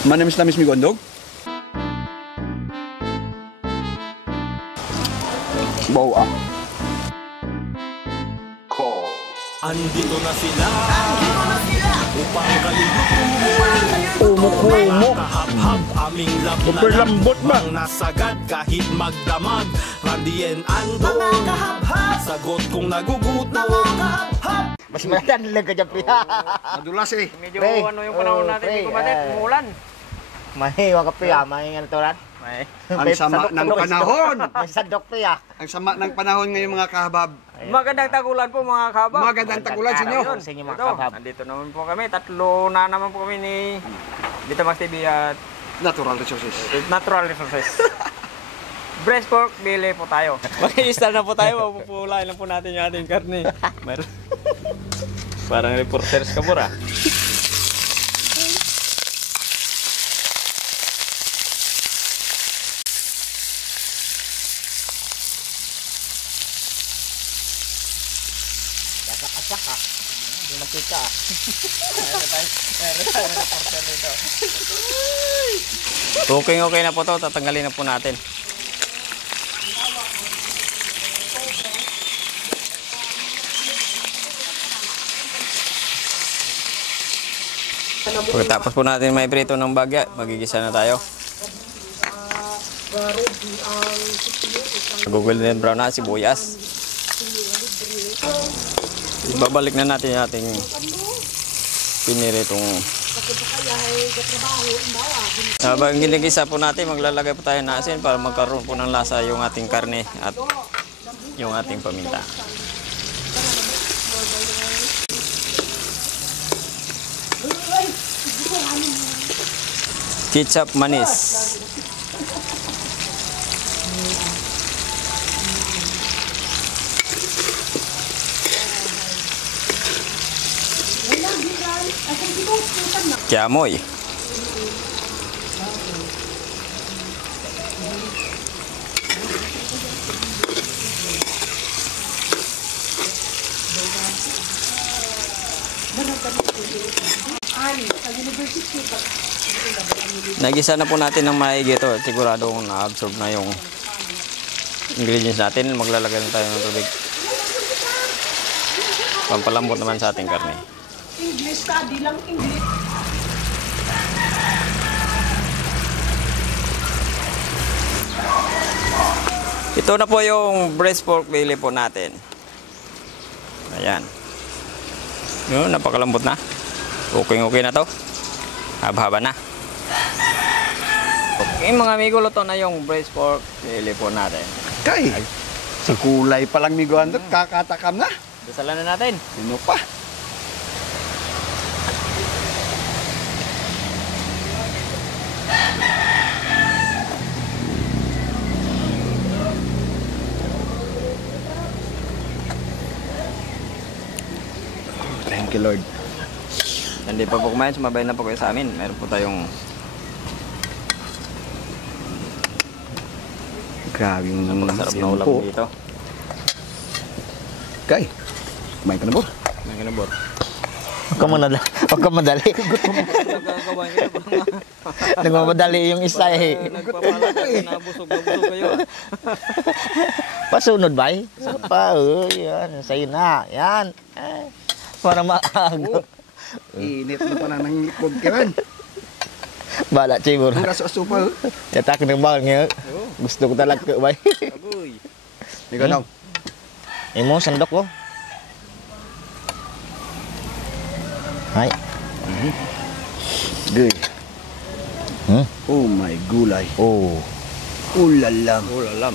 Manamis-namis mi gondog? Bau ah. Andito na sila upang kalimutan Umuk-umuk. kahap-hap aming Super lambot ba? Mang nasagad kahit magdamag Randien ando sagot kong nagugutom Mas maladan lang ka dyan, pre. Madulas eh. Medyo Pre. ano yung panahon natin, Pre, di ko matit, umulan. Mahiwa ka, pre, May ano to, ran? May. Ang sama ng panahon. May sadok, pre, Ang sama ng panahon ngayon mga kahabab. Magandang tagulan po mga kabab. Magandang tagulan sa inyo. Sa inyo, mga Ito, kabab. andito naman po kami. Tatlo na naman po kami ni Vitamax TV at Natural resources. Natural Resources. Breast pork, bili po tayo. Mag-i-start na po tayo. Mapupulain lang po natin yung ating karne. Meron. Parang reporters ka po ra. Asak ka. Hindi makita. Meron tayo reporter dito. Okay na po to. Tatanggalin na po natin. Pagkatapos po natin may prito ng bagya, magigisa na tayo. Golden brown na sibuyas. Ibabalik na natin yung ating piniritong. Habang ginigisa po natin, maglalagay po tayo ng asin para magkaroon po ng lasa yung ating karne at yung ating paminta. Ketchup manis. Kiamoy. Nagisa na po natin ng maigi ito. Siguradong na-absorb na yung ingredients natin. Maglalagay na tayo ng tubig. Pampalambot naman sa ating karne. English study lang, English. Ito na po yung breast pork belly po natin. Ayan. Yun, napakalambot na. Okay na to. Haba-haba na. Okay mga amigo, luto na yung breast pork belly po natin. Kay, sa kulay pa lang mi gondog, kakatakam na. Dasalan na natin. Sino pa? Thank you, Lord. Hindi pa po kumain, sumabay na po kayo sa amin. Meron po tayong Grabe yung napakasarap na ulam po. dito. Kay, kumain ka na po. May kinabor. Huwag ka madali. Nagmamadali yung isa eh. Nagpapalat at nabusog kayo. Pasunod ba eh? Pa, yan. Sa'yo na. Yan. Para maago. Init na pala ng likod ka man. Bala, Chibor. Ang kaso asupa. Yatak ng bawal ngayon. Gusto ko talaga ba? Agoy. Ikaw daw. Imo, sandok ko. Hay. Good. Hmm? Oh my gulay. Oh. Ulalam. Ulalam.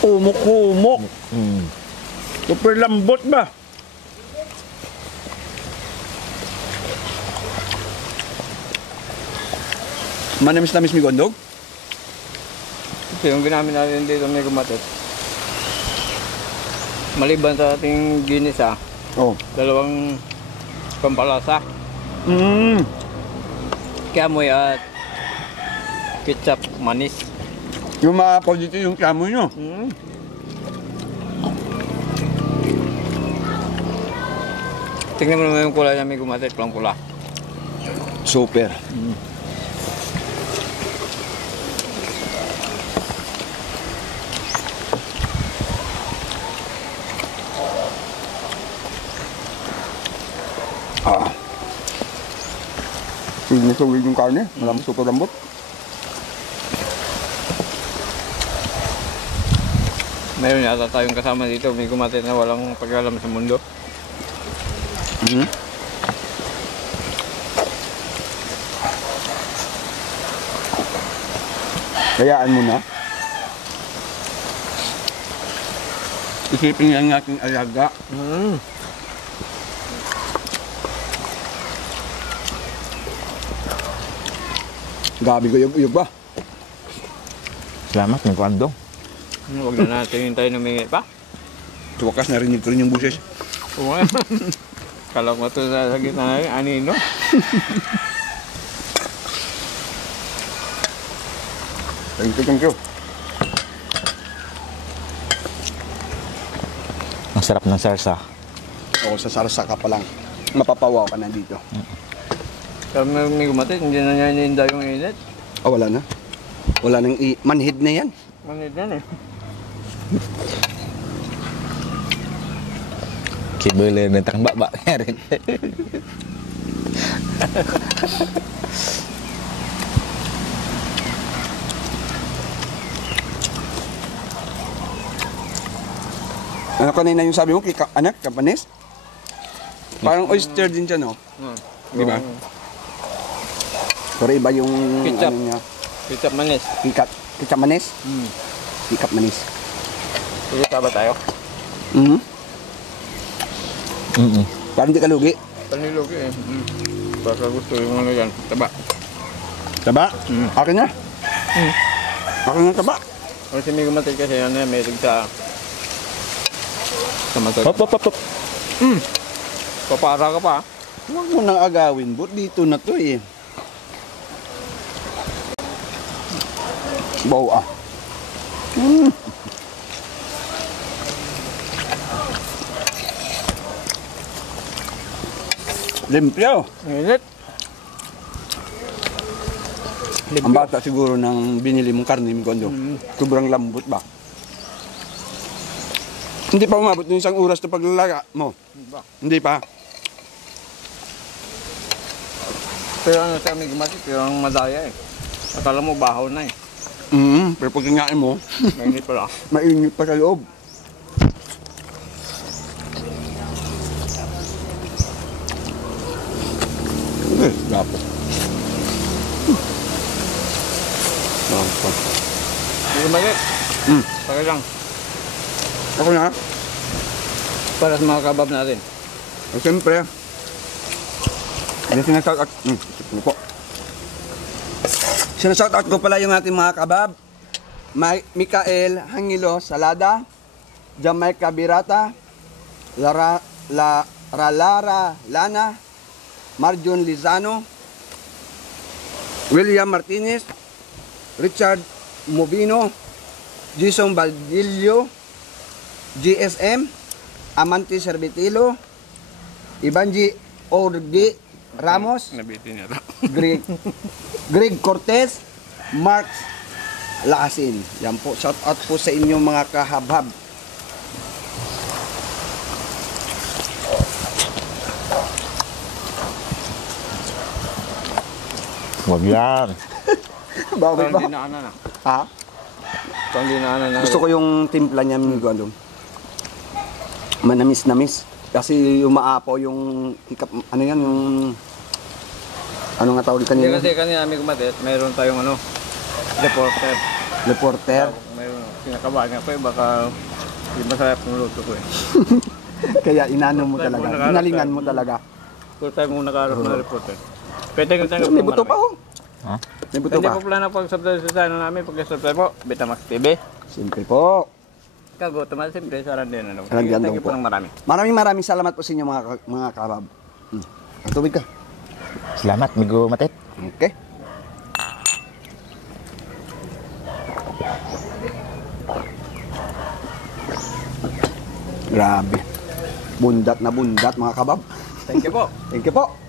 Umuk-umuk. Hmm. Super lambot ba? Manamis-namis mi gondog? Ito yung ginamit natin dito may gumatot. Maliban sa ating ginisa, Oh. dalawang pampalasa. Kiamoy at ketchup manis. Yung mga dito yung kamo nyo. Tingnan mo naman yung kulay niya, may gumatit, pulang-pula. Super. Ah. Hindi na sugid yung karne. Malamang super lambot. Mayroon yata tayong kasama dito, may gumatit na walang pag-alam sa mundo. Mhm. Hayaan mo na. Isipin lang natin alaga. Gabi ko yug ba? Salamat, may kwando. Huwag na natin hintayin na humingi pa. Sa wakas narinig ko rin yung buses. Oo nga. Kala ko ito sa gitna na yun, anino. Thank you. Ang sarap ng sarsa. Oo, sa sarsa ka pa lang. Mapapawaw ka na dito. Pero may gumatit, hindi na niya ininda yung init. Ah, wala na. Wala nang manhid na yan. Manit yan eh. Kibele na tang baba rin. Ano kanina yung sabi mo, anak, kapanis? Parang oyster din siya, no? Di ba? Pero iba yung Ketchup. ano niya. Ketchup manis. Ketchup manis? Ketchup manis. Tuloy ba tayo? Mhm. Mm-mm. Parang di ka lugi. Panilugi eh. Baka gusto yung ano yan. Taba. Taba? Akin na. Akin na taba. Kasi may gumatit kasi ano yan, may sa matay. Hop, hop, hop, hop. Papara ka pa. Huwag mo nang agawin, but dito na to eh. Bawa. Limpyo. Init. Ang bata siguro ng binili mong karne, Mikondo. Sobrang lambot ba? Hindi pa umabot ng isang oras na paglalaga mo. Hindi pa. Pero ano sa may gumatit, pero ang madaya eh. Akala mo bahaw na eh. Pero pag kinain mo, Mainit pala. mainit pa sa loob. Dapat. May gumatit. Pagka lang. Ako na. Para sa mga kabab natin. Siyempre. Sinashout out. Ano po? Sinashout out ko pala yung ating mga kabab. Mikael Hangilo Salada, Jamaica Birata, Ralara Lana, Marjon Lizano, William Martinez, Richard Movino, Jason Baldillo, GSM, Amante Servitilo, Ibanji Orgi Ramos, Nabitin niya ito. Greg Cortez, Mark Lakasin. Yan po, shout out po sa inyong mga kahabhab. Wag yan. Bakit Parang ba? dinaanan na. Ha? Parang dinaanan na. Gusto ko yung timpla niya, Miguel. Manamis-namis. Kasi umaapaw yung hikap, ano yan, yung ano nga tawag Hindi kanina? kasi kanina may gumatit, mayroon tayong ano, reporter. Reporter. Mayroon, kinakabahan ako eh, baka hindi masarap ng luto ko eh. Kaya inano mo talaga. Inalingan mo talaga. Kung tayo mong nakaharap ng reporter. Pwede kang tanggap May buto pa oh. Ha? May buto Hindi pa. po plano pag-subscribe sa channel namin, pag-subscribe po, Betamax TV. Siyempre po. Kago, tumal siyempre, sarang din ano. Sarang din Thank you po. po ng marami. Maraming salamat po sa inyo mga kabab. Ang tubig ka. Salamat, Migo Matit. Okay. Grabe. Bundat na bundat mga kabab. Thank you po. Thank you po.